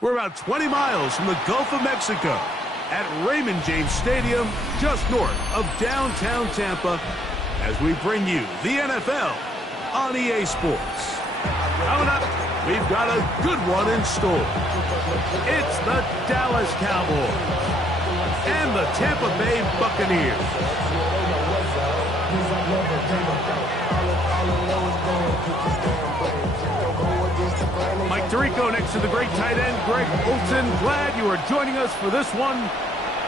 We're about 20 miles from the Gulf of Mexico at Raymond James Stadium, just north of downtown Tampa, as we bring you the NFL on EA Sports. Coming up, we've got a good one in store. It's the Dallas Cowboys and the Tampa Bay Buccaneers. Mike Tirico next to the great tight end, Greg Olsen. Glad you are joining us for this one.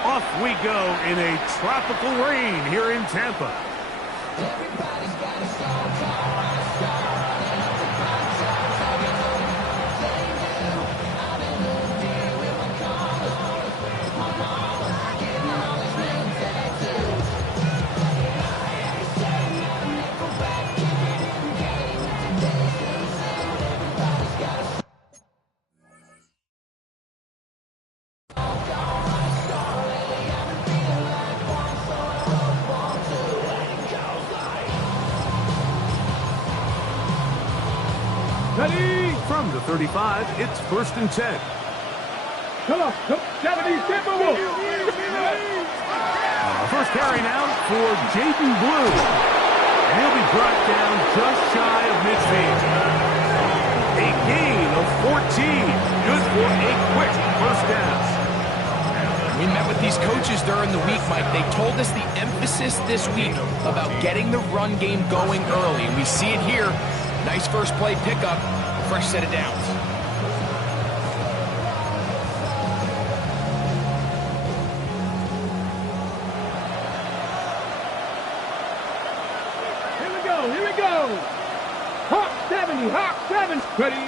Off we go in a tropical rain here in Tampa. From the 35, it's 1st and 10. Come on, 70, First carry now for Jaden Blue. And he'll be brought down just shy of midfield. A gain of 14. Good for a quick first down. We met with these coaches during the week, Mike. They told us the emphasis this week about getting the run game going early. And we see it here. Nice first play pickup. Fresh set of downs. Here we go. Hawk 70, ready.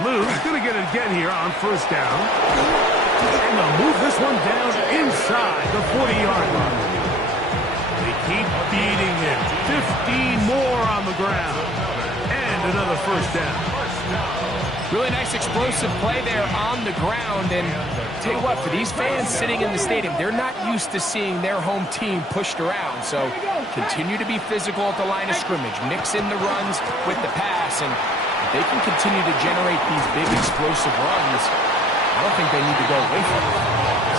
Blue's going to get it again here on first down. And they'll move this one down inside the 40-yard line. They keep beating him. 15 more on the ground. And another first down. Really nice explosive play there on the ground. And tell you what, for these fans sitting in the stadium, they're not used to seeing their home team pushed around. So continue to be physical at the line of scrimmage. Mix in the runs with the pass. And if they can continue to generate these big explosive runs, I don't think they need to go away from it.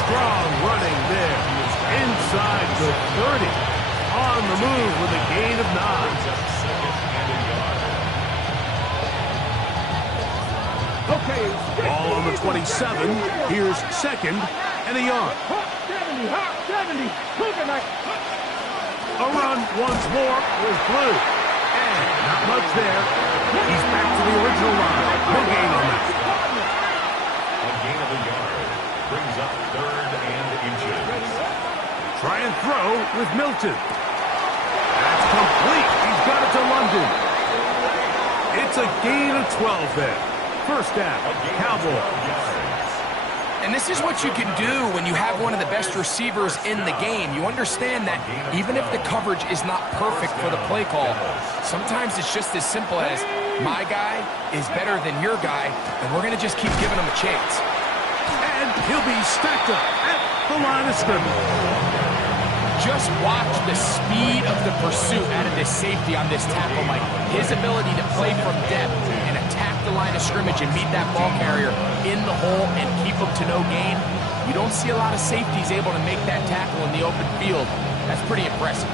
Strong running there. Inside the 30. On the move with a gain of 9. Okay. Ball on the 27. Here's 2nd and a yard. 70. A run once more with Blue. And not much there. He's back to the original line. No gain on that. A gain of a yard brings up 3rd and inches. Try and throw with Milton. That's complete. He's got it to London. It's a gain of 12 there. First down, Cowboys. And this is what you can do when you have one of the best receivers in the game. You understand that even if the coverage is not perfect for the play call, sometimes it's just as simple as my guy is better than your guy, and we're going to just keep giving him a chance. And he'll be stacked up at the line of scrimmage. Just watch the speed of the pursuit out of this safety on this tackle, Mike. His ability to play from depth and attack the line of scrimmage and meet that ball carrier in the hole and keep him to no gain. You don't see a lot of safeties able to make that tackle in the open field. That's pretty impressive.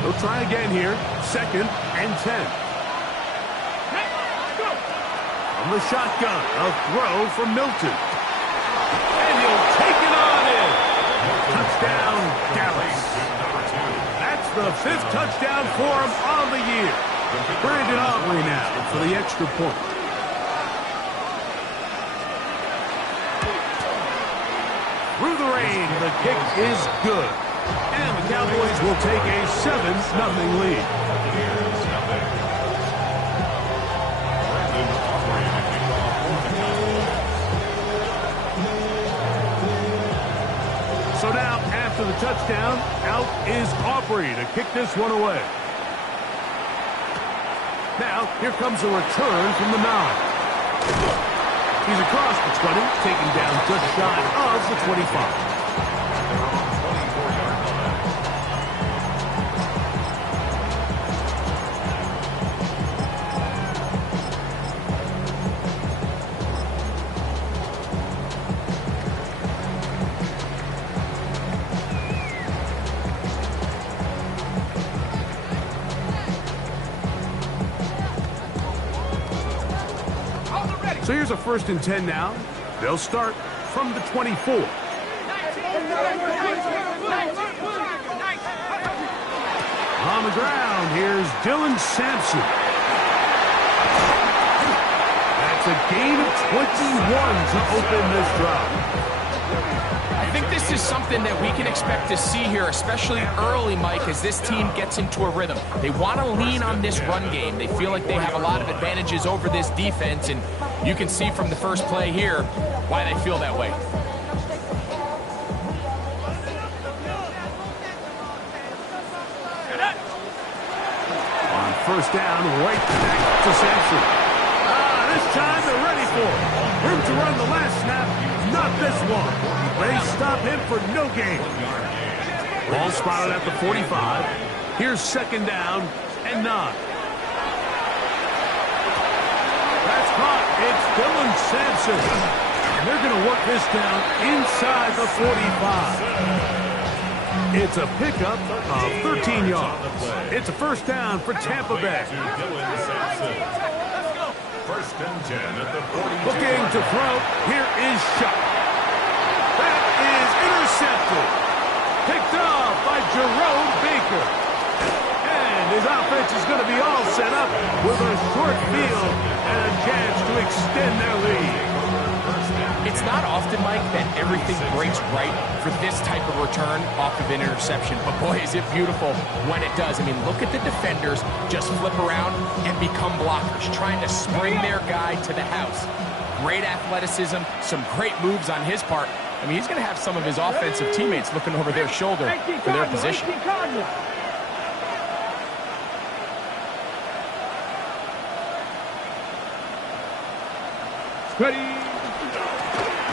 They'll try again here. 2nd and 10. From the shotgun, a throw from Milton. And he'll take it on in. Touchdown, Dallas. That's the 5th touchdown for him on the year. Brandon Aubrey now for the extra point. Through the rain, the kick is good. And the Cowboys will take a 7-0 lead. So now, after the touchdown, out is Aubrey to kick this one away. Now, here comes a return from the 9. He's across the 20, taking down just shy of the 25. So here's a 1st and 10 now. They'll start from the 24. On the ground, here's Dylan Sampson. That's a gain of 21 to open this drive. I think this is something that we can expect to see here, especially early, Mike, as this team gets into a rhythm. They want to lean on this run game. They feel like they have a lot of advantages over this defense, and you can see from the first play here why they feel that way. On 1st down, right back to Sampson. This time they're ready for it. Room to run the last snap, not this one. They stop him for no gain. Ball spotted at the 45. Here's 2nd down and 9. That's caught. It's Dylan Sampson. And they're going to work this down inside the 45. It's a pickup of 13 yards. It's a 1st down for Tampa Bay. 1st and 10 at the 42. Looking to throw. Here is Shuck. That is intercepted. Picked off by Jerome Baker. And his offense is going to be all set up with a short field and a chance to extend their lead. It's not often, Mike, that everything breaks right for this type of return off of an interception. But boy, is it beautiful when it does. I mean, look at the defenders just flip around and become blockers, trying to spring their guy to the house. Great athleticism, some great moves on his part. I mean, he's going to have some of his offensive teammates looking over their shoulder for their position. Ready.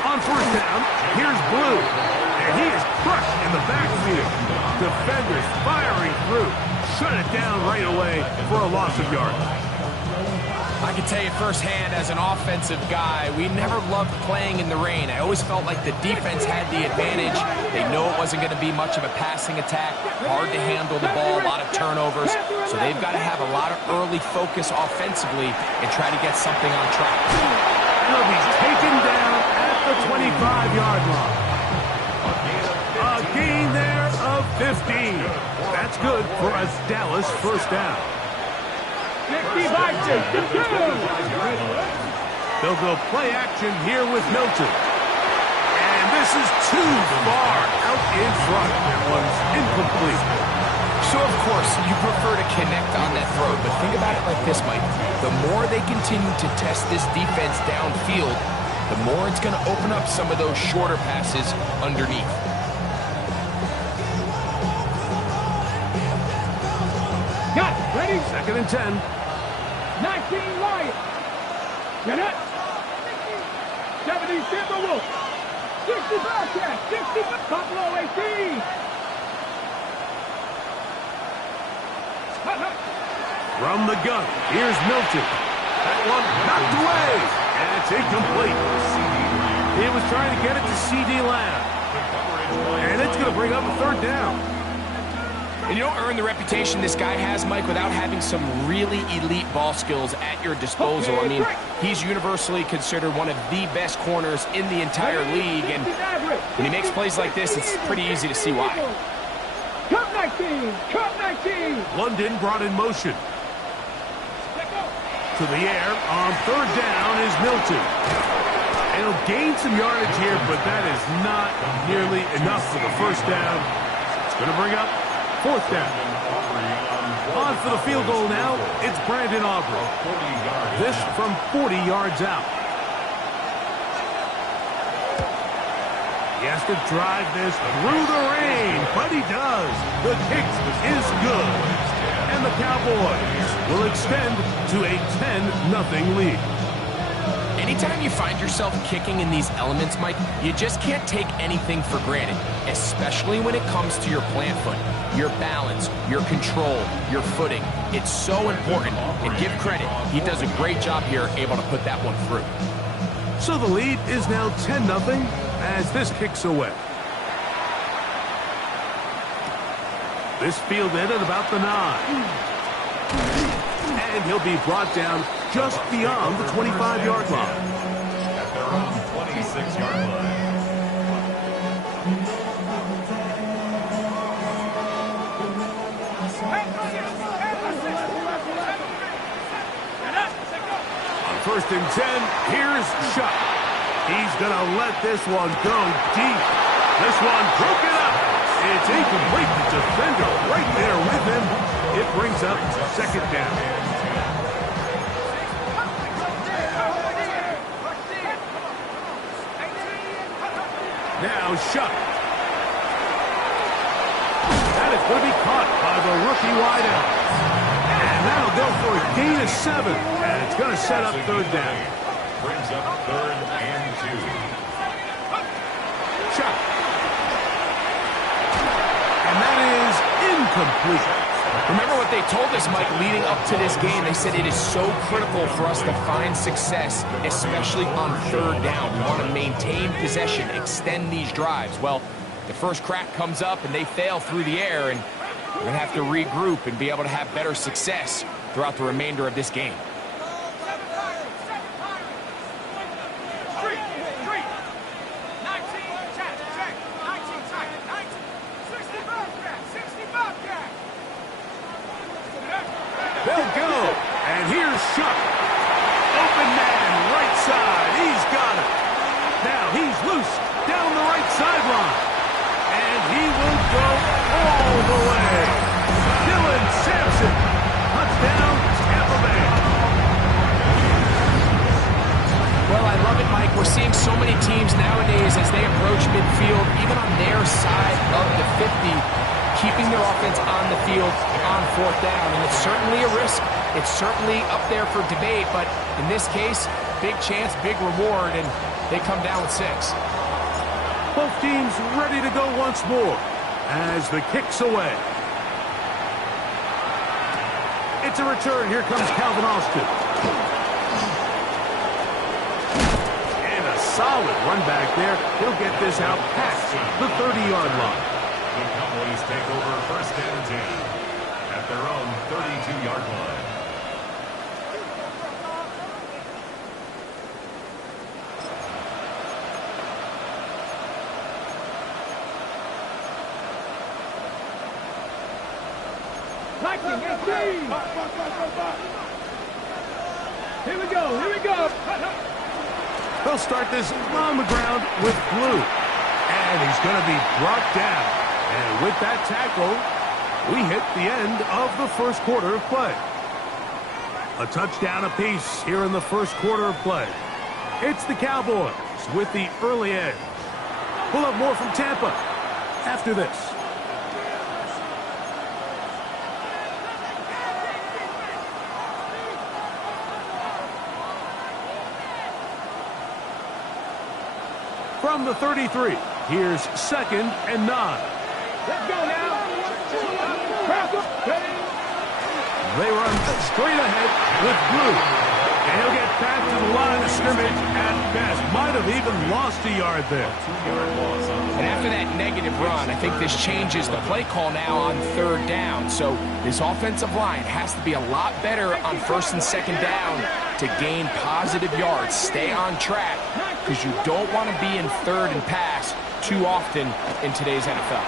On 1st down, here's Blue. And he is crushed in the backfield. Defenders firing through. Shut it down right away for a loss of yards. I can tell you firsthand, as an offensive guy, we never loved playing in the rain. I always felt like the defense had the advantage. They know it wasn't going to be much of a passing attack, hard to handle the ball, a lot of turnovers. So they've got to have a lot of early focus offensively and try to get something on track. And he's taken down at the 25-yard line. A gain there of 15. That's good for a Dallas 1st down. 55-62. They'll go play action here with Milton. And this is too far out in front. That one's incomplete. So, of course, you prefer to connect on that throw, but think about it like this, Mike. The more they continue to test this defense downfield, the more it's going to open up some of those shorter passes underneath. Got it. Ready. 2nd and 10. 19 Lions. Get it. 70 Timberwolves. 60 Bobcats. 60 Buffalo 18. From the gun, here's Milton. That one knocked away, and it's incomplete. He was trying to get it to C.D. Lamb. And it's going to bring up a 3rd down. And you don't earn the reputation this guy has, Mike, without having some really elite ball skills at your disposal. I mean, he's universally considered one of the best corners in the entire league, and when he makes plays like this, it's pretty easy to see why. Cut 19! Cut 19! London brought in motion. To the air on 3rd down is Milton. And he'll gain some yardage here, but that is not nearly enough for the 1st down. It's going to bring up 4th down. On for the field goal now, it's Brandon Aubrey. This from 40 yards out. He has to drive this through the rain, but he does. The kick is good. And And the Cowboys will extend to a 10-0 lead. Anytime you find yourself kicking in these elements, Mike, you just can't take anything for granted, especially when it comes to your plant foot, your balance, your control, your footing. It's so important, and give credit. He does a great job here, able to put that one through. So the lead is now 10-0 as this kicks away. This fielded at about the 9. And he'll be brought down just beyond the 25-yard line. At their own 26-yard line. On 1st and 10, here's Shuck. He's going to let this one go deep. This one broken up. It's incomplete. The defender right there with him. It brings up 2nd down. Now Shuck. That is going to be caught by the rookie wideout. And that'll go for a gain of 7. And it's going to set up 3rd down. Brings up 3rd and 2. Shuck. And that is incomplete. Remember what they told us, Mike, leading up to this game. They said it is so critical for us to find success, especially on 3rd down. We want to maintain possession, extend these drives. Well, the first crack comes up and they fail through the air, and we're going to have to regroup and be able to have better success throughout the remainder of this game. They'll go. And here's Shuck. Open man, right side. He's got it. Now he's loose down the right sideline. And he will go all the way. Dylan Sampson. Touchdown, Tampa Bay. Well, I love it, Mike. We're seeing so many teams nowadays as they approach midfield, even on their side of the 50, keeping their offense on the field on 4th down. And it's certainly a risk. It's certainly up there for debate, but in this case, big chance, big reward, and they come down with 6. Both teams ready to go once more as the kick's away. It's a return. Here comes Calvin Austin. And a solid run back there. He'll get this out past the 30-yard line. The Cowboys take over 1st and 10 at their own 32-yard line. Here we go, here we go. They'll start this on the ground with Blue. And he's going to be brought down. And with that tackle, we hit the end of the 1st quarter of play. A touchdown apiece here in the 1st quarter of play. It's the Cowboys with the early edge. We'll have more from Tampa after this. From the 33, here's 2nd and 9. Let's go now. They run straight ahead with Blue. And he'll get back to the line of scrimmage at best. Might have even lost a yard there. And after that negative run, I think this changes the play call now on 3rd down. So this offensive line has to be a lot better on 1st and 2nd down to gain positive yards. Stay on track, because you don't want to be in 3rd and pass too often in today's NFL.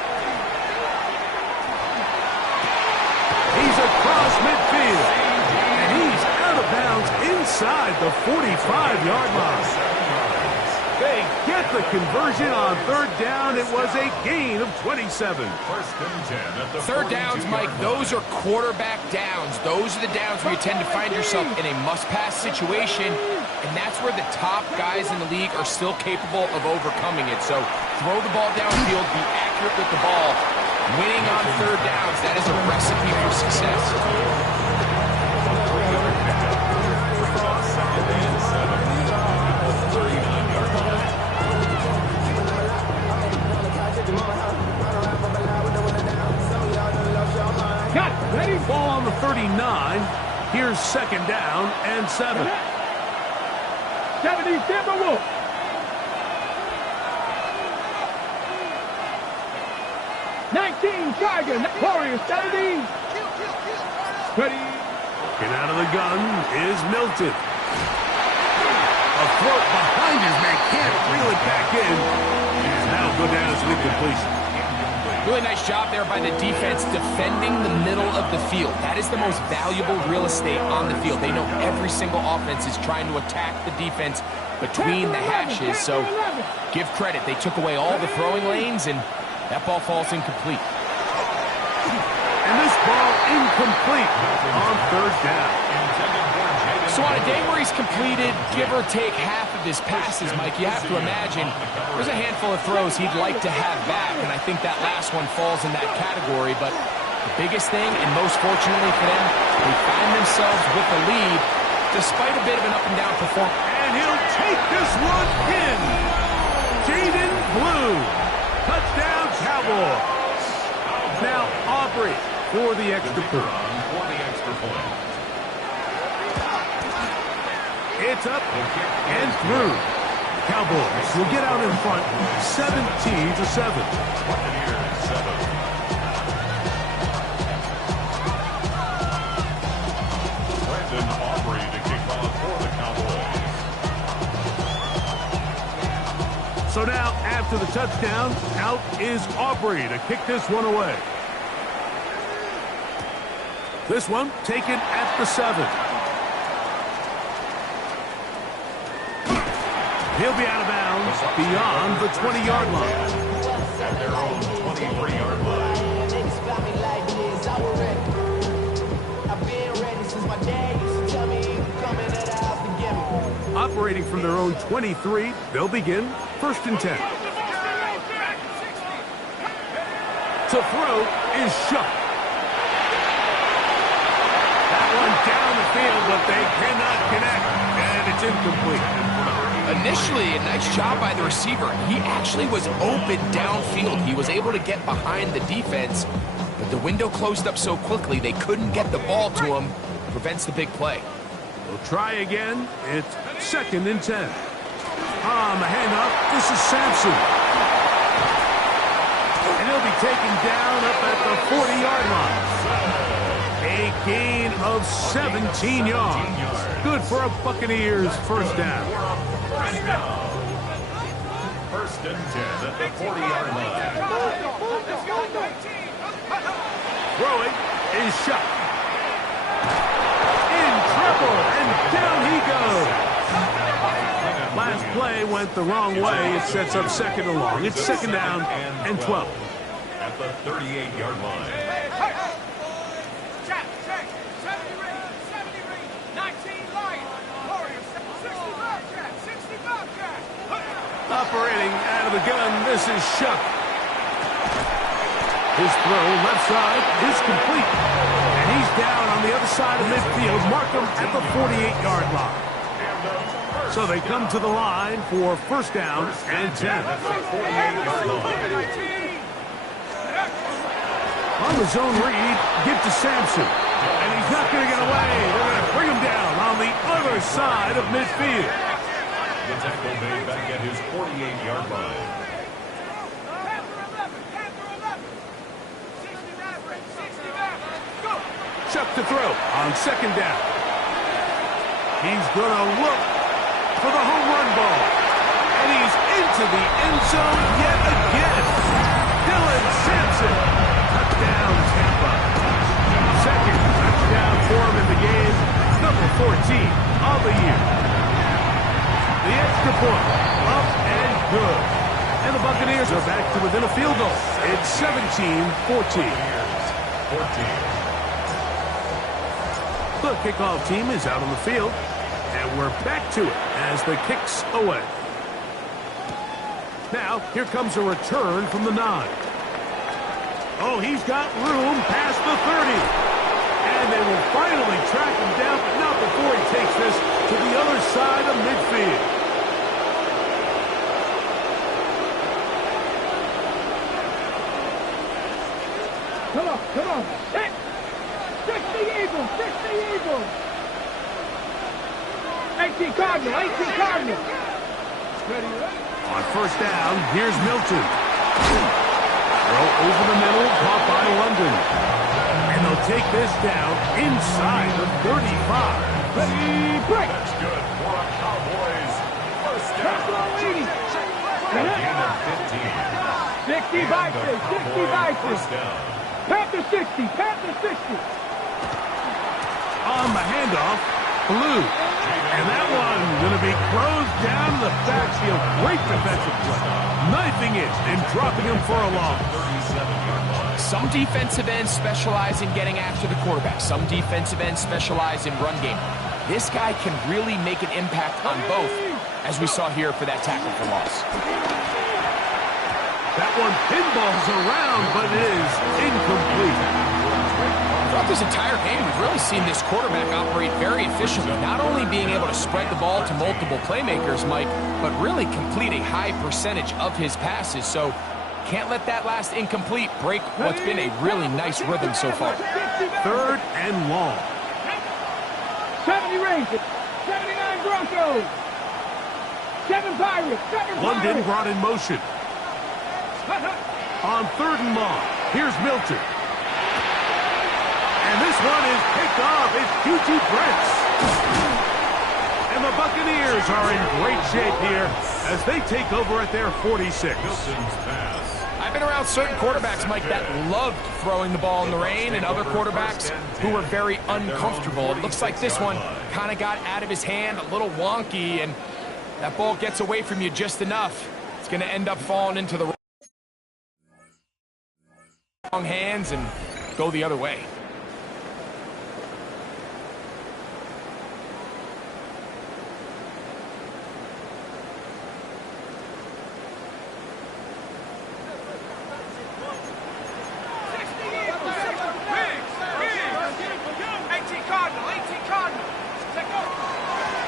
He's across midfield. And he's out of bounds inside the 45-yard line. They get the conversion on 3rd down. It was a gain of 27. 1st and 10 at the 3rd downs, Mike, those are quarterback downs. Those are the downs where you tend to find yourself in a must-pass situation, and that's where the top guys in the league are still capable of overcoming it. So throw the ball downfield, be accurate with the ball. Winning on 3rd downs, that is a recipe for success. Ready? Ball on the 39. Here's second down and 7. 70 Timberwolves. 19 Tiger. Warriors 70. Ready? Get out of the gun is Milton. A throat behind his man, can't reel it back in. And that'll go down as an incompletion. Really nice job there by the defense defending the middle of the field. That is the most valuable real estate on the field. They know every single offense is trying to attack the defense between the hashes. So give credit. They took away all the throwing lanes, and that ball falls incomplete. And this ball incomplete on third down. So on a day where he's completed, give or take half of his passes, Mike, you have to imagine there's a handful of throws he'd like to have back, and I think that last one falls in that category. But the biggest thing, and most fortunately for them, they find themselves with the lead despite a bit of an up-and-down performance. And he'll take this one in. Jaden Blue. Touchdown, Cowboys. Now Aubrey for the extra point. It's up and through. Cowboys will get out in front 17-7. Brandon Aubrey to kick off for the Cowboys. So now, after the touchdown, out is Aubrey to kick this one away. This one taken at the 7. He'll be out of bounds beyond the 20-yard line. At their own 23-yard line. Operating from their own 23, they'll begin 1st and 10. To throw is Shough. That one down the field, but they cannot connect, and it's incomplete. Initially, a nice job by the receiver. He actually was open downfield. He was able to get behind the defense, but the window closed up so quickly they couldn't get the ball to him. Prevents the big play. We'll try again. It's 2nd and 10. On the handoff, this is Sampson. And he'll be taken down up at the 40-yard line. A gain of 17 yards. Good for a Buccaneers first down. 1st and 10 at the 40-yard line. Throwing is Shough. In trouble, and down he goes. Last play went the wrong way. It sets up 2nd and long. It's 2nd down and 12. At the 38-yard line. Operating out of the gun, this is Shough. His throw left side is complete. And he's down on the other side of midfield. Mark him at the 48-yard line. So they come to the line for 1st down and 10. On the zone read, give to Sampson. And he's not going to get away. They're going to bring him down on the other side of midfield. The tackle made back at his 48-yard line. Shough to throw on 2nd down. He's going to look for the home run ball. And he's into the end zone yet again. Dylan Sampson. Touchdown, Tampa. 2nd touchdown for him in the game. Number 14 of the year. The extra point, up and good. And the Buccaneers are back to within a field goal. It's 17-14. The kickoff team is out on the field, and we're back to it as the kick's away. Now, here comes a return from the 9. Oh, he's got room past the 30. And they will finally track him down, but not before he takes this to the other side of midfield. Come on. Hey. Eagles. 18 Cardinal, 18 Cardinal. Ready, ready. On first down, here's Milton. Throw over the middle, caught by London. And they'll take this down inside the 35. Ready, break. That's good for a Cowboys first down. A gain of 15. 60 Vikings, 60 Vikings. First down. Panther 60, Panther 60. On the handoff, Blue. And that one going to be closed down to the backfield. Great defensive play. Knifing it and dropping him for a loss. 37-yard line. Some defensive ends specialize in getting after the quarterback. Some defensive ends specialize in run game. This guy can really make an impact on both, as we saw here for that tackle for loss. That one pinballs around, but it is incomplete. Throughout this entire game, we've really seen this quarterback operate very efficiently, not only being able to spread the ball to multiple playmakers, Mike, but really complete a high percentage of his passes. So can't let that last incomplete break what's been a really nice rhythm so far. Third and long. 70 Rangers, 79 Broncos, 7 Pirates, 7 Pirates. London brought in motion. On third and long, here's Milton. And this one is picked off. It's QT Brents. And the Buccaneers are in great shape here as they take over at their 46. Milton's pass. I've been around certain quarterbacks, Mike, that loved throwing the ball in the rain, and other quarterbacks who were very uncomfortable. It looks like this one kind of got out of his hand, a little wonky, and that ball gets away from you just enough. It's going to end up falling into the wrong hands and go the other way.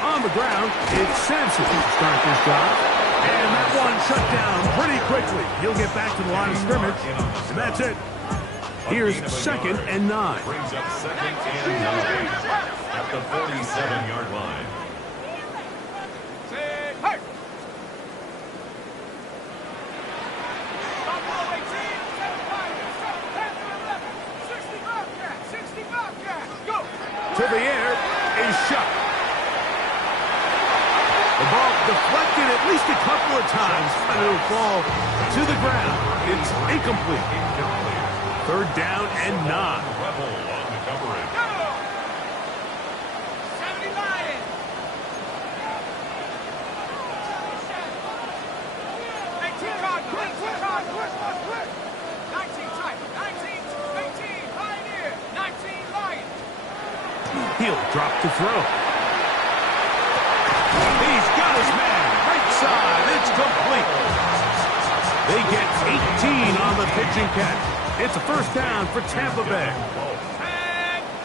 On the ground, it's Sampson to start this drive. And that one shut down pretty quickly. He'll get back to the line of scrimmage, and that's it. Here's second and 9. Brings up second and 9 at the 47-yard line. To the air is shot. The ball deflected at least a couple of times, and it'll fall to the ground. It's incomplete. Third down and 9. Rebel on the coverage. 70 Lions. 18 Cardinal, 18 Cardinal. 19 Tiger, 19, 18 Pioneer, 19 Lions. He'll drop to throw. He's got his man. Right side. It's complete. They get 18 on the pitching catch. It's a first down for Tampa Bay.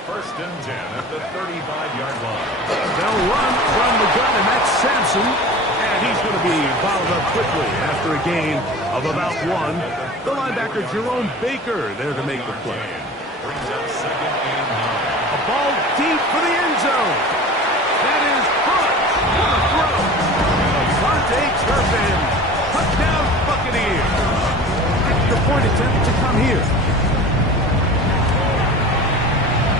First and 10 at the 35-yard line. They'll run from the gun, and that's Sampson. And he's going to be bottled up quickly after a gain of about 1. The linebacker, Jerome Baker, there to make the play. Brings up second and 9. A ball deep for the end zone. That is Hunt. What a throw. Vontae Turpin. Touchdown Buccaneers. Extra point attempt to come here.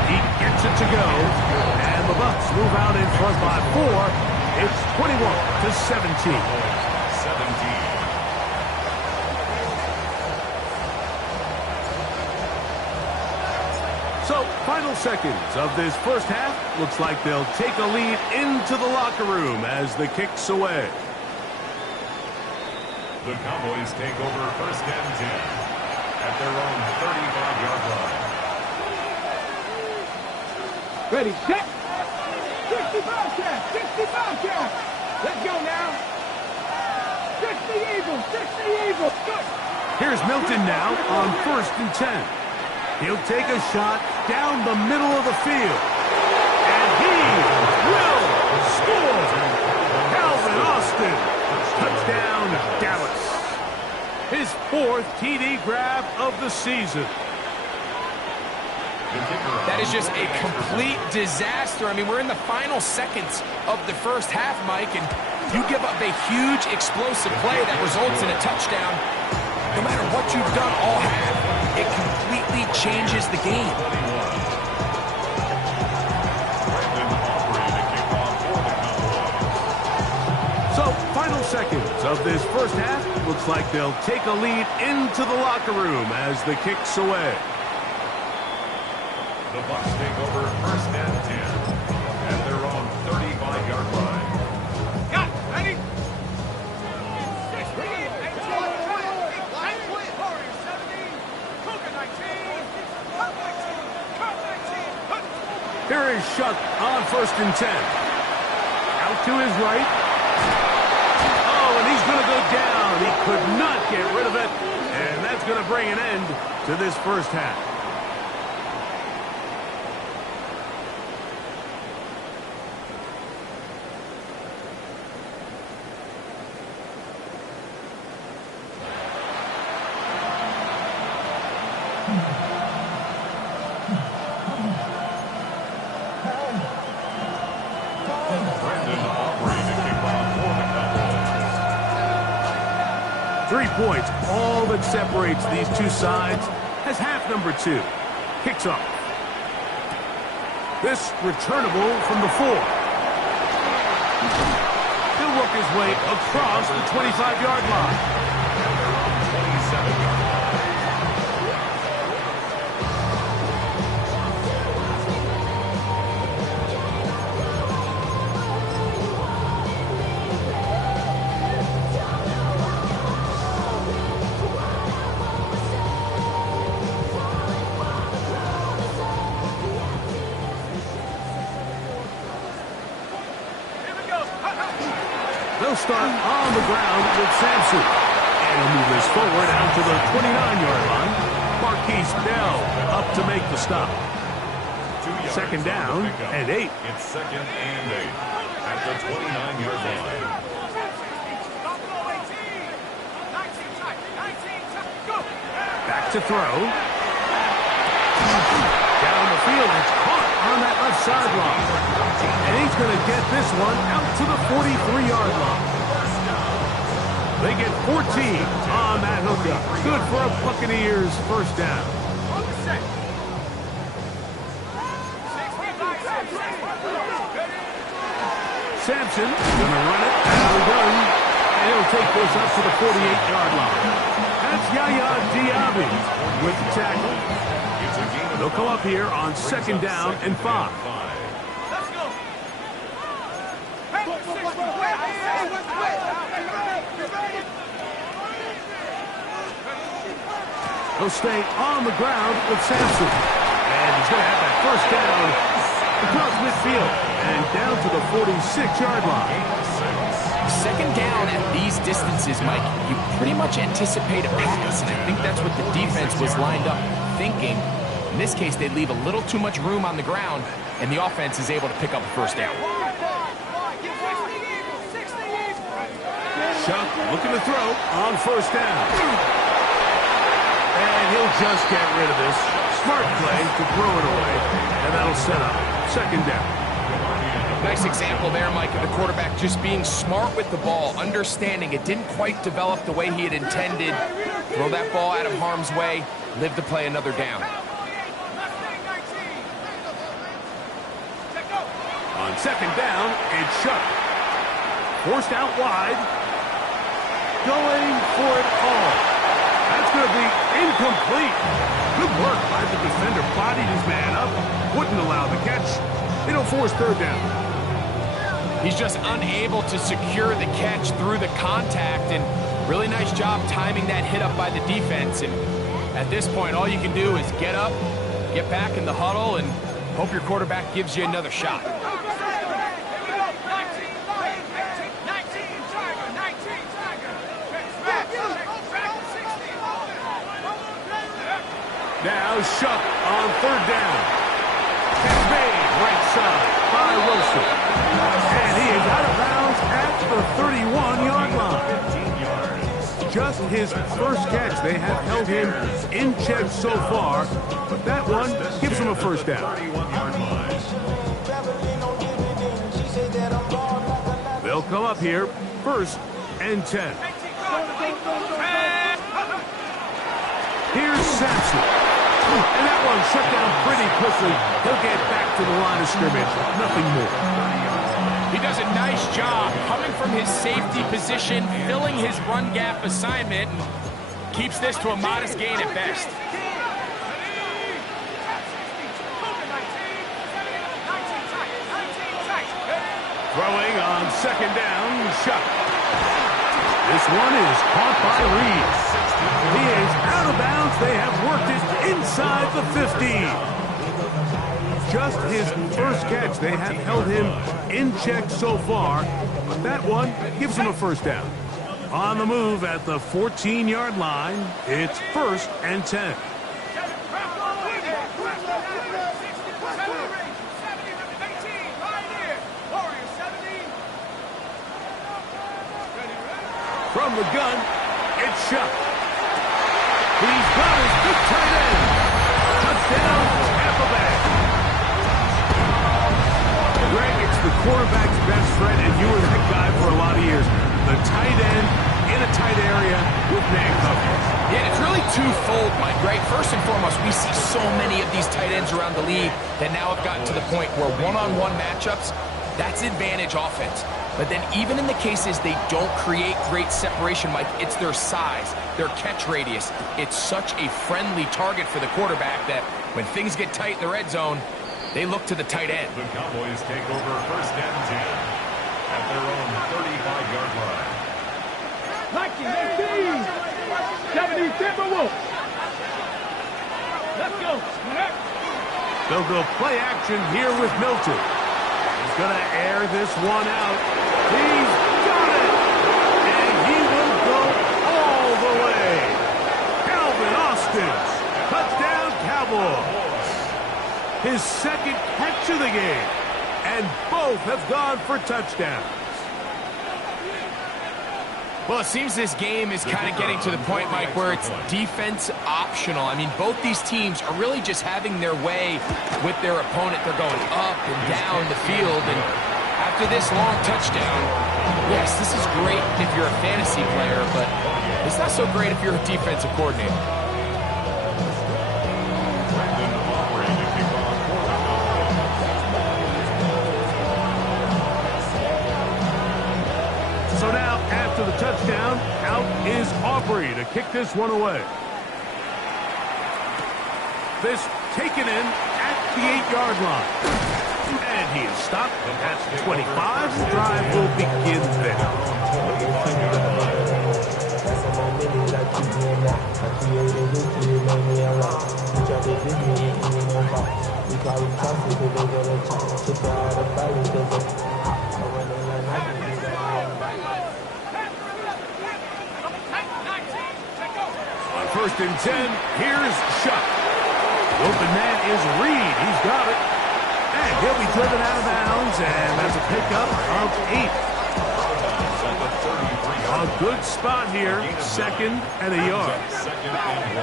He gets it to go. And the Bucs move out in front by 4. It's 21-17. 17. So, final seconds of this first half. Looks like they'll take a lead into the locker room as the kick's away. The Cowboys take over first and 10 at their own 35-yard line. Ready, set. 60 Bobcats, 60 Bobcats. Let's go now. 60 Eagles, 60 Eagles. Good. Here's Milton now on first and 10. He'll take a shot down the middle of the field. And he will score. Calvin Austin. Touchdown, Dallas. His 4th TD grab of the season. That is just a complete disaster. I mean, we're in the final seconds of the first half, Mike, and you give up a huge explosive play that results in a touchdown. No matter what you've done all half, it completely changes the game. So, final seconds of this first half. Looks like they'll take a lead into the locker room as the kick's away. The Bucs take over first and 10 at their own 35-yard line. Got it. Ready? 16, Here is Shuck on first and 10. Out to his right. Oh, and he's going to go down. He could not get rid of it. And that's going to bring an end to this first half. Brandon Aubrey to kick off for the Cowboys. 3 points, all that separates these two sides, as half number 2 kicks off. This returnable from the 4. He'll work his way across the 25-yard line. 27-yard line. They'll start on the ground with Sampson. And he'll move this forward out to the 29-yard line. Marquise Bell up to make the stop. 2 yards Second down on the pickup. and 8. It's second and 8 at the 29-yard line. Back to throw. Down the field, it's caught on that left sideline. And he's going to get this one out to the 43-yard line. They get 14 on that hookup. Good for a Buccaneers first down. Sampson going to run it out of the gun. And he'll take this up to the 48-yard line. That's Yaya Diaby with the tackle. They'll come up here on second down and 5. He'll stay on the ground with Sampson. And he's going to have that first down across midfield and down to the 46-yard line. Second down at these distances, Mike, you pretty much anticipate a pass, and I think that's what the defense was lined up thinking. In this case, they leave a little too much room on the ground, and the offense is able to pick up a first down. Shuck looking to throw on first down. And he'll just get rid of this. Smart play to throw it away, and that'll set up second down. Nice example there, Mike, of the quarterback just being smart with the ball, understanding it didn't quite develop the way he had intended. Throw that ball out of harm's way, live to play another down. On second down, it's Shuck. Forced out wide. Going for it all. That's going to be incomplete. Good work by the defender. Bodied his man up. Wouldn't allow the catch. It'll force third down. He's just unable to secure the catch through the contact, and really nice job timing that hit up by the defense. And at this point, all you can do is get up, get back in the huddle, and hope your quarterback gives you another shot. Now Shuck on third down. It's made right side by Wilson. And he is out of bounds at the 31-yard line. 15 yards. just his first catch. They have held him in check so far, but that one gives him a first down. 31-yard line. They'll come up here, 1st and 10. Here's Sampson. And that one shut down pretty quickly. He'll get back to the line of scrimmage. Nothing more. He does a nice job coming from his safety position, filling his run gap assignment, and keeps this to a modest gain at best. Throwing on 2nd down, Shuck. This one is caught by Reed. He is out of bounds. They have worked it inside the 15. Just his first catch. They have held him in check so far, but that one gives him a first down. On the move at the 14-yard line, it's 1st and 10. From the gun, it's Shuck. He's got his big tight end. Touchdown, Tampa Bay. Greg, it's the quarterback's best friend, and you were that guy for a lot of years. The tight end in a tight area with man coverage. Yeah, it's really twofold, Mike, right? First and foremost, we see so many of these tight ends around the league that now have gotten to the point where one-on-one matchups, that's advantage offense. But then even in the cases they don't create great separation, Mike, it's their size, their catch radius. It's such a friendly target for the quarterback that when things get tight in the red zone, they look to the tight end. The Cowboys take over 1st and 10 at their own 35-yard line. 19, 70 Timberwolves. Let's go. They'll go play action here with Milton. He's going to air this one out. He's got it! And he will go all the way. Calvin Austin, touchdown Cowboys. His 2nd catch of the game. And both have gone for touchdowns. Well, it seems this game is kind of getting to the point, Mike, where it's defense optional. I mean, both these teams are really just having their way with their opponent. They're going up and down the field, and after this long touchdown, yes, this is great if you're a fantasy player, but it's not so great if you're a defensive coordinator. So now, after the touchdown, out is Aubrey to kick this one away. This taken in at the 8-yard line. And he is stopped at the 25. The drive will begin there. On 1st and 10, here's Shuck. Open man is Reed. He's got it. And he'll be driven out of bounds, and that's a pickup of 8. A good spot here, 2nd and a yard. 2nd and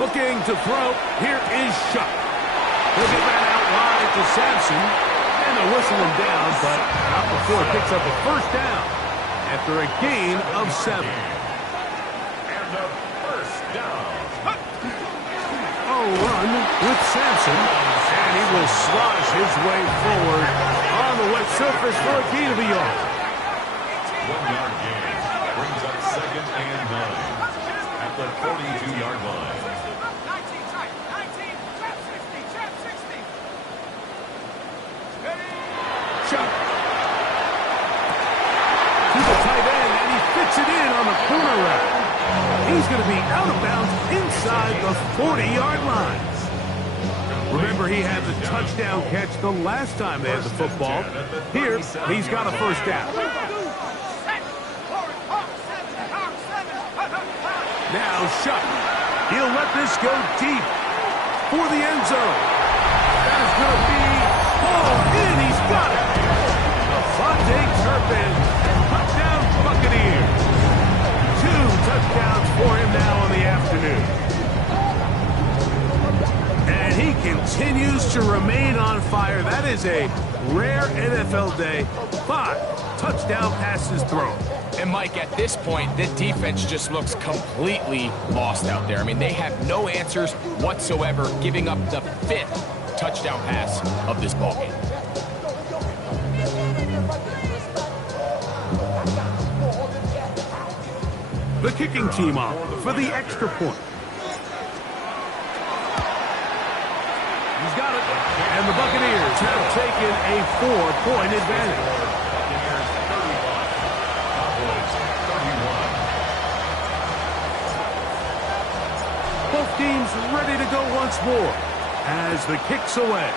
1. Looking to throw, here is Shuck. He'll get that out wide to Sampson, and they'll whistle him down, but not before it picks up a first down after a gain of 7. And a first down. Run with Sampson, and he will slosh his way forward on the wet surface for a gain of a yard. 1-yard gain brings up 2nd and 9 at the 42-yard line. Chuck to the tight end, and he fits it in on the corner route. He's going to be out of bounds inside the 40-yard line. Remember, he had the touchdown catch the last time they had the football. Here, he's got a first down. Now Shuck. He'll let this go deep for the end zone. That is going to be hauled in. He's got it. Avonte spin. Touchdown, Buccaneers. 2 touchdowns for him now on the afternoon. And he continues to remain on fire. That is a rare NFL day. 5 touchdown passes thrown. And Mike, at this point, the defense just looks completely lost out there. I mean, they have no answers whatsoever, giving up the 5th touchdown pass of this ballgame. The kicking team on for the extra point. He's got it. And the Buccaneers have taken a 4-point advantage. Both teams ready to go once more as the kick's away.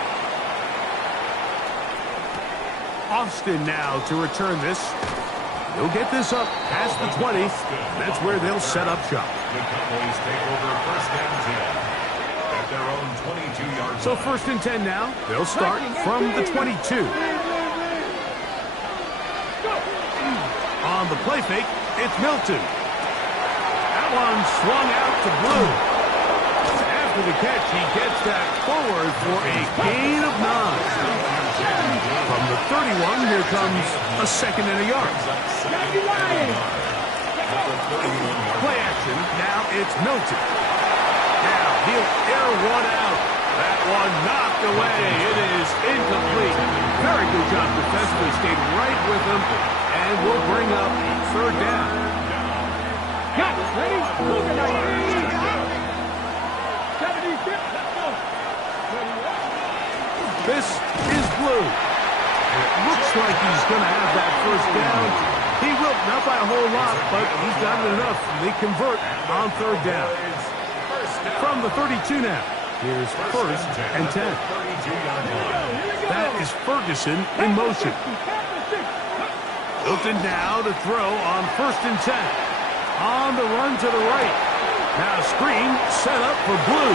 Austin now to return this. He'll get this up past the 20. That's where they'll set up shop. The Cowboys take over first and 10 at their own 22-yard line. So first and 10 now. They'll start from the 22. On the play fake, it's Milton. That one swung out to Blue. After the catch, he gets that forward for a gain of 9. From the 31, here comes a 2nd and a yard. Play action, now it's Milton. Now he'll air one out. That one knocked away. It is incomplete. Very good job defensively. Stayed right with him. And we'll bring up 3rd down. Got it, ready? Look at that. This is Blue. It looks like he's going to have that first down. He will, not by a whole lot, but he's got it enough. They convert on 3rd down. From the 32 now, here's 1st and 10. That is Ferguson in motion. Milton now to throw on 1st and 10. On the run to the right. Now screen set up for Blue.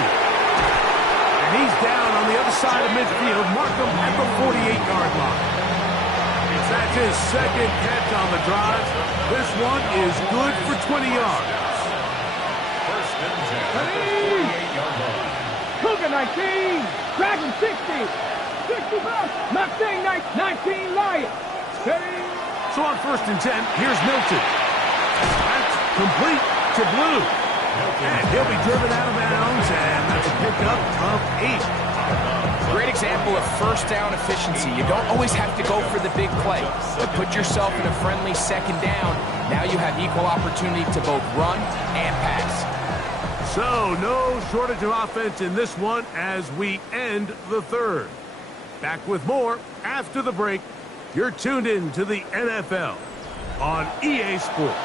And he's down on the other side of midfield. Markham at the 48-yard line. That's his 2nd catch on the drive. This one is good for 20 yards. First and 10 at the 48-yard line. Cougar 19. Dragon 60. 65. Mustang 19 Lion. So on 1st and 10, here's Milton. That's complete to Blue. And he'll be driven out of bounds, and that's a pickup of 8. Great example of first down efficiency. You don't always have to go for the big play, but put yourself in a friendly 2nd down. Now you have equal opportunity to both run and pass. So no shortage of offense in this one as we end the 3rd. Back with more after the break. You're tuned in to the NFL on EA Sports.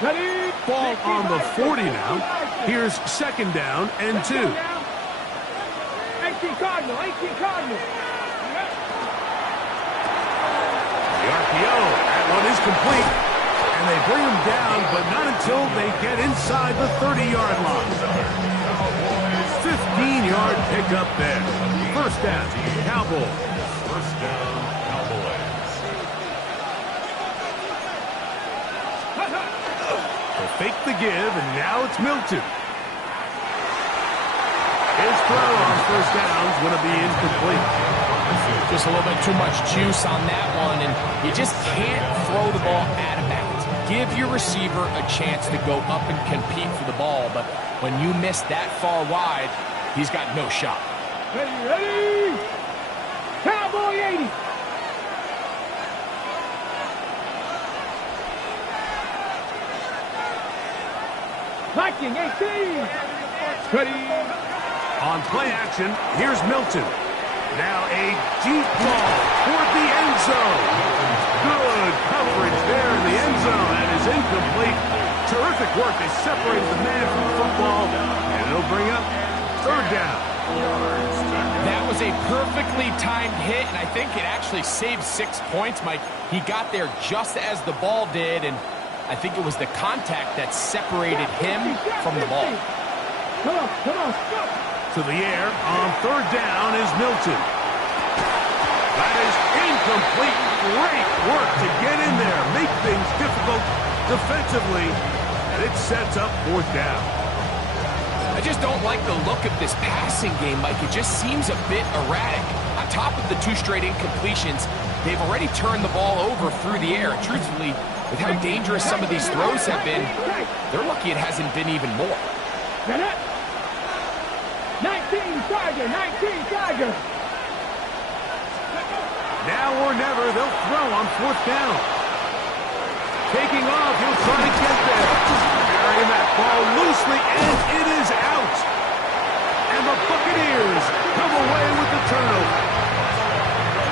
Ready? Ball on the 40 now. Here's 2nd down and 2. 18 Cardinal. The RPO, that one is complete. And they bring him down, but not until they get inside the 30-yard line. 15-yard pickup there. First down, Cowboys. First down, Cowboys. Fake the give, and now it's Milton. His throw on 1st down is going to be incomplete. Just a little bit too much juice on that one, and you just can't throw the ball out of bounds. Give your receiver a chance to go up and compete for the ball, but when you miss that far wide, he's got no shot. Ready? Cowboy 80. Viking 18. Ready? On play action, here's Milton. Now a deep ball toward the end zone. Good coverage there in the end zone. That is incomplete. Terrific work. They separated the man from the football, and it'll bring up 3rd down. That was a perfectly timed hit, and I think it actually saved 6 points, Mike. He got there just as the ball did, and I think it was the contact that separated him from the ball. Come on. To the air on third down is Milton. That is incomplete. Great work to get in there, make things difficult defensively, and it sets up fourth down. I just don't like the look of this passing game, Mike. It just seems a bit erratic. On top of the 2 straight incompletions, they've already turned the ball over through the air. Truthfully, with how dangerous some of these throws have been, they're lucky it hasn't been even more. 19 Tiger, 19 Tiger. Now or never, they'll throw on fourth down. Taking off, he'll try to get there. Carrying that ball loosely, and it is out. And the Buccaneers come away with the turnover.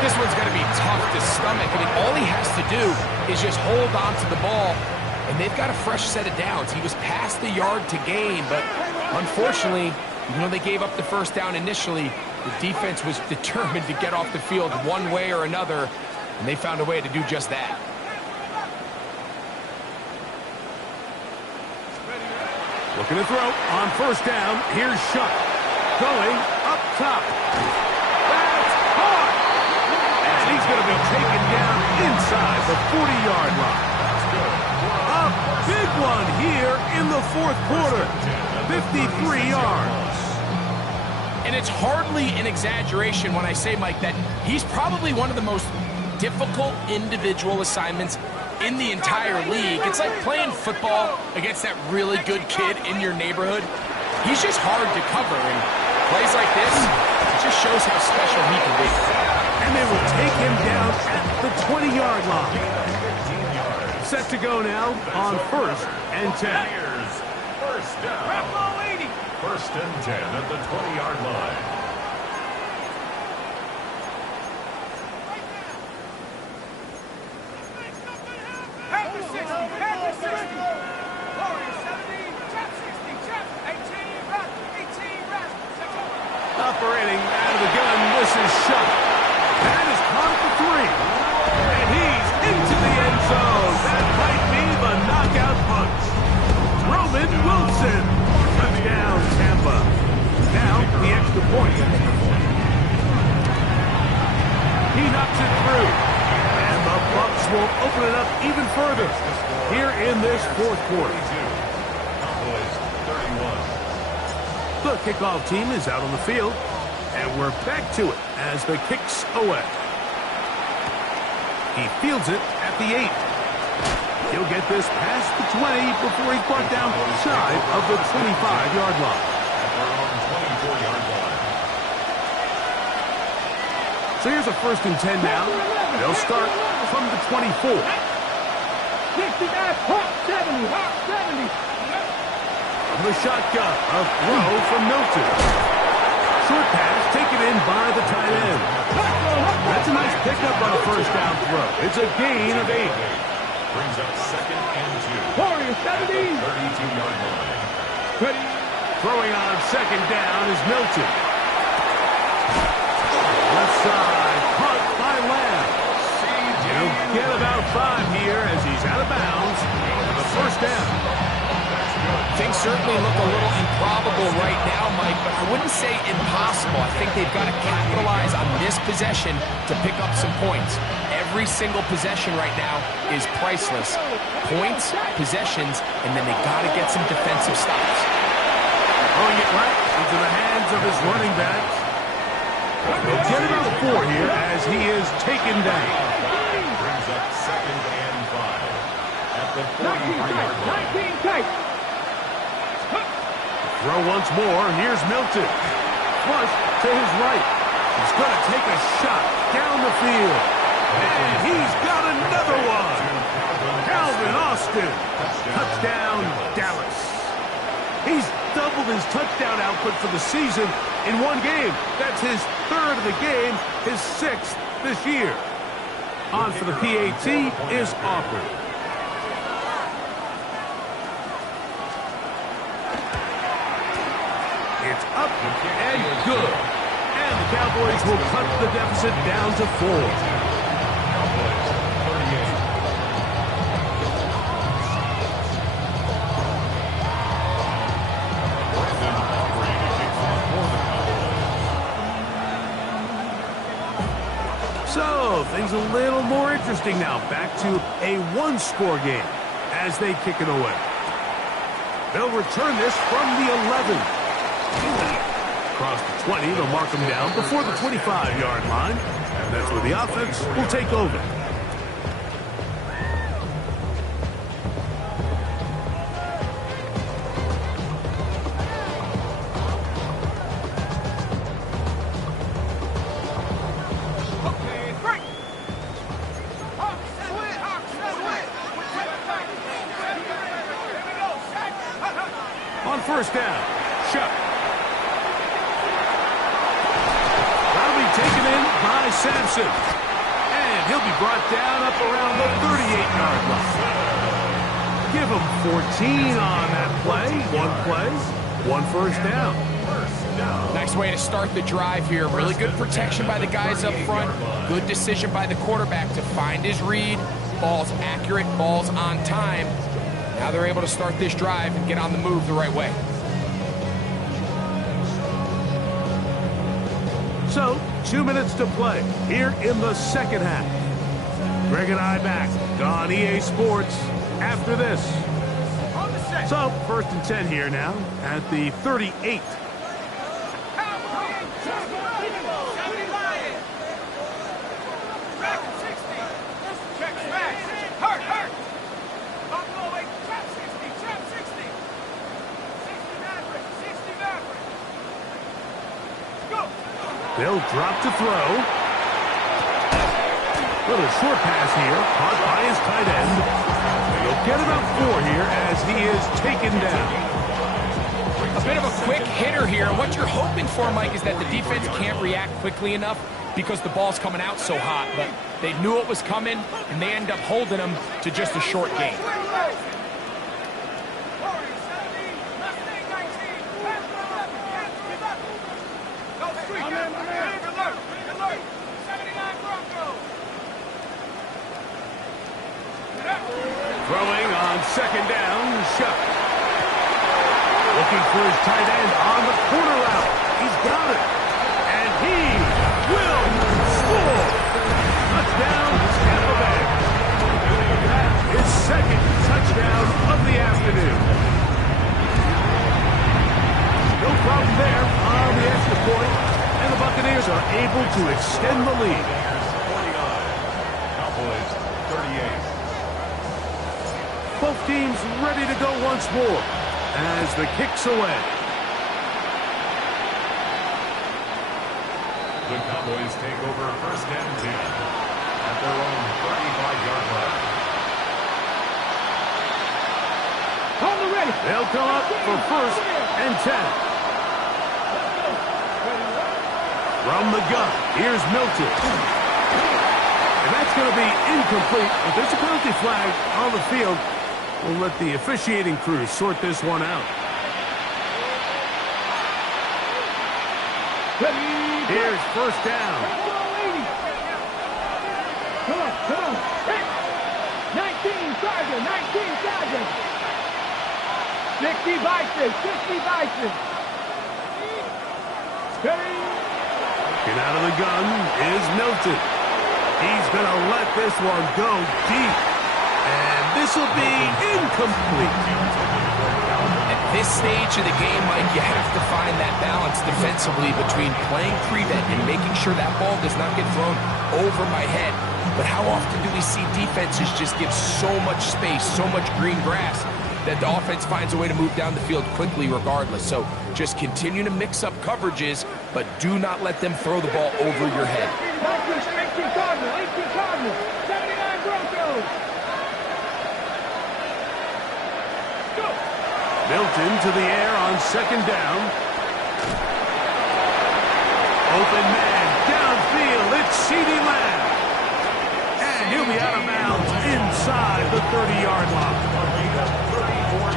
This one's going to be tough to stomach. I mean, all he has to do is just hold on to the ball, and they've got a fresh set of downs. He was past the yard to gain, but unfortunately, even though they gave up the first down initially, the defense was determined to get off the field one way or another, and they found a way to do just that. Looking to throw on first down. Here's Shuck. Going up top. That's hard. And he's going to be taken down inside the 40-yard line. A big one here in the fourth quarter. 53 yards. And it's hardly an exaggeration when I say, Mike, that he's probably one of the most difficult individual assignments in the entire league. It's like playing football against that really good kid in your neighborhood. He's just hard to cover, and plays like this, it just shows how special he can be. And they will take him down at the 20-yard line. Set to go now on first and 10. First down. First and 10 at the 20-yard line. Operating out of the gun, this is Shuck. That is caught for 3. And he's into the end zone. That might be the knockout punch. Roman Wilson. Touchdown, Tampa. Now, the extra point. He knocks it through. And the Bucs will open it up even further here in this fourth quarter. The kickoff team is out on the field, and we're back to it as the kick's away. He fields it at the 8. He'll get this past the 20 before he's brought down shy of the 25-yard line. So here's a first and 10 now. They'll start from the 24. 69, Hawk 70, Hawk 70. The shotgun, a throw from Milton. Short pass taken in by the tight end. That's a nice pickup on a first down throw. It's a gain of 8. Brings up second and 2. Warrior 70. 32-yard line. Throwing on second down is Milton. Left side, caught by Lamb. He'll get about 5 here as he's out of bounds for the first down. Things certainly look a little improbable right now, Mike, but I wouldn't say impossible. I think they've got to capitalize on this possession to pick up some points. Every single possession right now is priceless. Points, possessions, and then they got to get some defensive stops. Throwing it right into the hands of his running backs. They'll get about 4 here as he is taken down. Brings up second and 5 at the 43-yard line. 19 tight. Throw once more. Here's Milton. Flush to his right. He's going to take a shot down the field. And he's got another one. Calvin Austin. Touchdown, Dallas. He's doubled his touchdown output for the season in one game. That's his 3rd of the game, his 6th this year. On for the PAT is Aubrey. It's up and good. And the Cowboys will cut the deficit down to 4. Things a little more interesting now. Back to a one-score game as they kick it away. They'll return this from the 11. Across the 20, they'll mark them down before the 25-yard line. And that's where the offense will take over. On first down, Shuck. That'll be taken in by Sampson. And he'll be brought down up around the 38-yard line. Give him 14 on that play. One first down. Nice way to start the drive here. Really good protection by the guys up front. Good decision by the quarterback to find his read. Ball's accurate, ball's on time. Now they're able to start this drive and get on the move the right way. So, 2 minutes to play here in the second half. Greg and I back on EA Sports after this. So, 1st and 10 here now at the 38. They'll drop to throw. Little short pass here, caught by his tight end. He'll get about 4 here as he is taken down. A bit of a quick hitter here. What you're hoping for, Mike, is that the defense can't react quickly enough because the ball's coming out so hot. But they knew it was coming, and they end up holding them to just a short gain. Throwing on second down, Shuck. Looking for his tight end on the corner route. He's got it. And he will score. Touchdown, Tampa Bay. His second touchdown of the afternoon. No problem there on the extra point. And the Buccaneers are able to extend the lead. Cowboys 38. Both teams ready to go once more as the kick's away. The Cowboys take over 1st and 10 at their own 35-yard line. On the ready. They'll come up for 1st and 10. From the gun, here's Milton. And that's going to be incomplete, but there's a penalty flag on the field. We'll let the officiating crew sort this one out. Here's 1st down. Come on. 19 charges. 60 Bison. Get out of the gun is Milton. He's going to let this one go deep. And this will be incomplete. At this stage of the game, Mike, you have to find that balance defensively between playing prevent and making sure that ball does not get thrown over my head. But how often do we see defenses just give so much space, so much green grass, that the offense finds a way to move down the field quickly regardless? So just continue to mix up coverages, but do not let them throw the ball over your head. 18 Cardinals, 79 Broncos. Milton to the air on second down. Open man, downfield, it's CeeDee Lamb. And he'll be out of bounds inside the 30-yard line.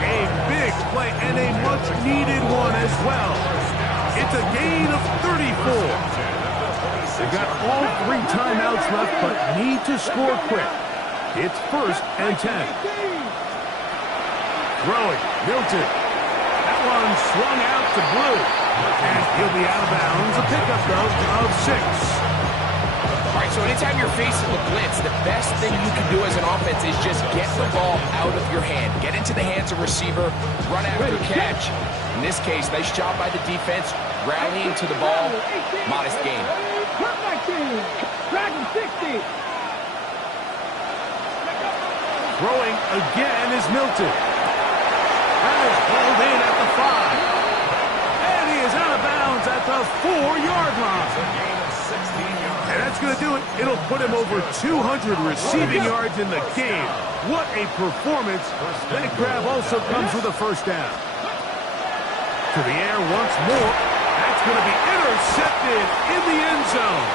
A big play and a much-needed one as well. It's a gain of 34. They've got all 3 timeouts left, but need to score quick. It's 1st and 10. Throwing, Milton. That one swung out to Blue. And he'll be out of bounds. A pickup, though, of 6. All right, So anytime you're facing the blitz, the best thing you can do as an offense is just get the ball out of your hand. Get into the hands of receiver, run after catch. In this case, nice job by the defense, rallying to the ball. Modest gain. Dragon 60. Throwing again is Milton. That is pulled in at the 5. And he is out of bounds at the 4-yard line. And that's going to do it. It'll put him over 200 receiving yards in the game. What a performance. That grab also comes with a first down. To the air once more. That's going to be intercepted in the end zone.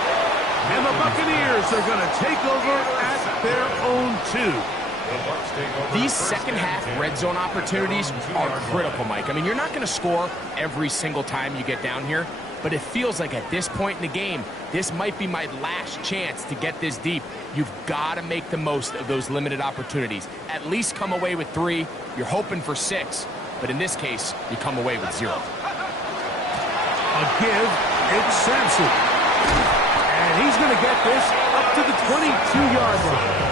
And the Buccaneers are going to take over at their own 2. These second-half red zone opportunities are critical, Mike. I mean, you're not going to score every single time you get down here, but it feels like at this point in the game, this might be my last chance to get this deep. You've got to make the most of those limited opportunities. At least come away with 3. You're hoping for 6, but in this case, you come away with 0. A give, it's Sampson. And he's going to get this up to the 22-yard line.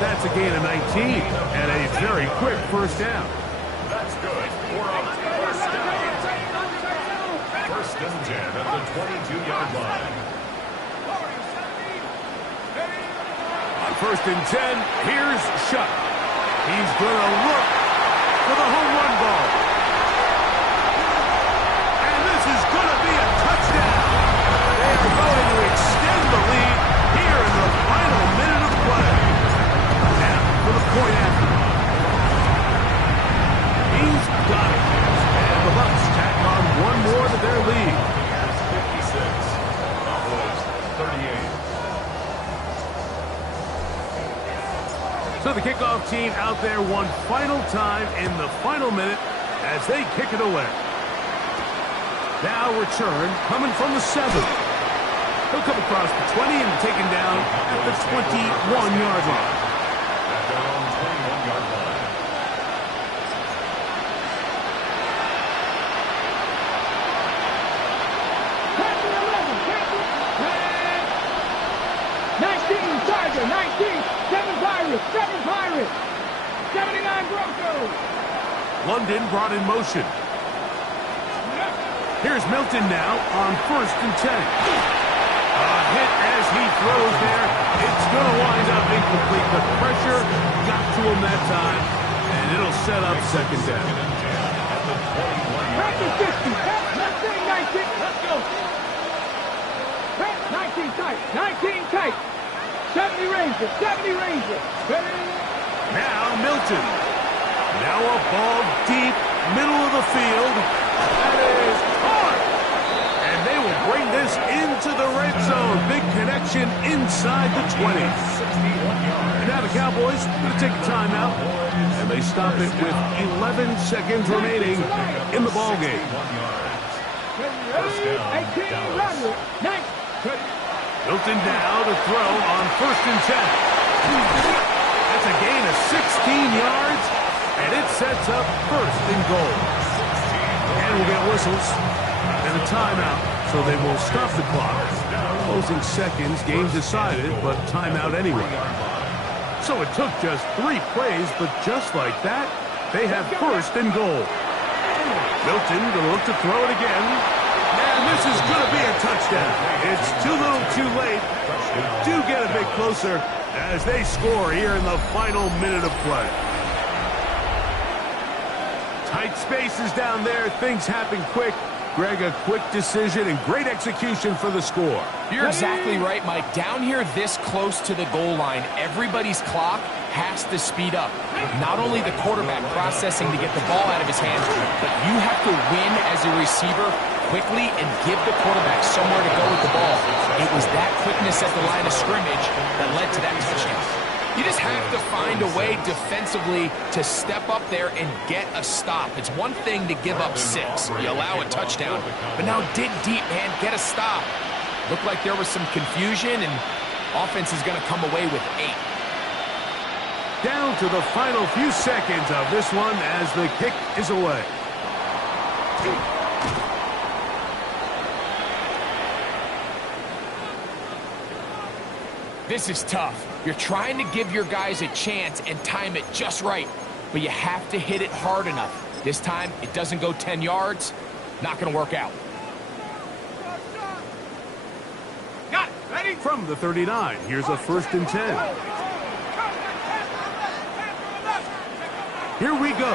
That's a gain of 19 and a very quick first down. That's good. We're up first down. First and 10 at the 22-yard line. On first and 10, here's Shutt. He's going to look for the home run ball. And this is going to be a touchdown. They are going to extend the lead here in the final minute of play. For the point after. He's got it. And the Bucs tack on one more to their lead. 56. Cowboys 38. So the kickoff team out there one final time in the final minute as they kick it away. Now return coming from the 7. He'll come across the 20 and taken down at the 21-yard line. Down 21-yard line. Captain 11. 19 Tiger. 19. 7 Pirates. 7 Pirates. 79 Broncos. London brought in motion. Here's Milton now on first and 10. A hit as he throws there. It's going to wind up incomplete. The pressure got to him that time, and it'll set up second down. Captain 50. 19. Let's go. 19 tight. 19 tight. 70 Rangers. 70 Rangers. Now Milton. Now a ball deep, middle of the field. That is hard. And they will bring this into the red zone. Big connection inside the 20. And now the Cowboys going to take a timeout. And they stop it with 11 seconds remaining in the ballgame. 18 Roderick. 9. Milton now to throw on first and 10. That's a gain of 16 yards, and it sets up first and goal. And we'll get whistles and a timeout, so they will stop the clock. Closing seconds, game decided, but timeout anyway. So it took just 3 plays, but just like that, they have first and goal. Milton going to look to throw it again. And this is going to be a touchdown. It's too little too late. Do get a bit closer as they score here in the final minute of play. Tight spaces down there. Things happen quick. Greg, a quick decision and great execution for the score. You're exactly right, Mike. Down here this close to the goal line, everybody's clock has to speed up. Not only the quarterback processing to get the ball out of his hands, but you have to win as a receiver quickly and give the quarterback somewhere to go with the ball. It was that quickness at the line of scrimmage that led to that touchdown. You just have to find a way defensively to step up there and get a stop. It's one thing to give up 6. You allow a touchdown. But now dig deep, man. Get a stop. Looked like there was some confusion, and offense is going to come away with 8. Down to the final few seconds of this one as the kick is away. This is tough. You're trying to give your guys a chance and time it just right, but you have to hit it hard enough. This time, it doesn't go 10 yards. Not going to work out. Got it. Ready? From the 39, here's a 1st and 10. Here we go.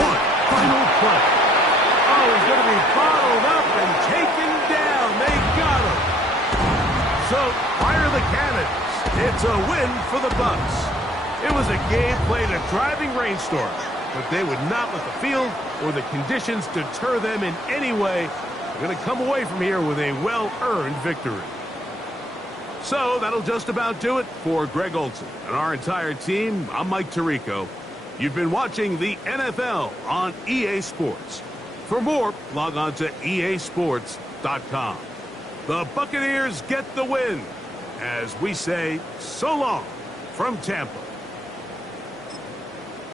One final play. Oh, he's going to be bottled up and taken down. They got him. So, fire the cannons. It's a win for the Bucs. It was a game played in a driving rainstorm, but they would not let the field or the conditions deter them in any way. They're going to come away from here with a well-earned victory. So that'll just about do it for Greg Olsen and our entire team. I'm Mike Tirico. You've been watching the NFL on EA Sports. For more, log on to easports.com. The Buccaneers get the win. As we say, so long from Tampa.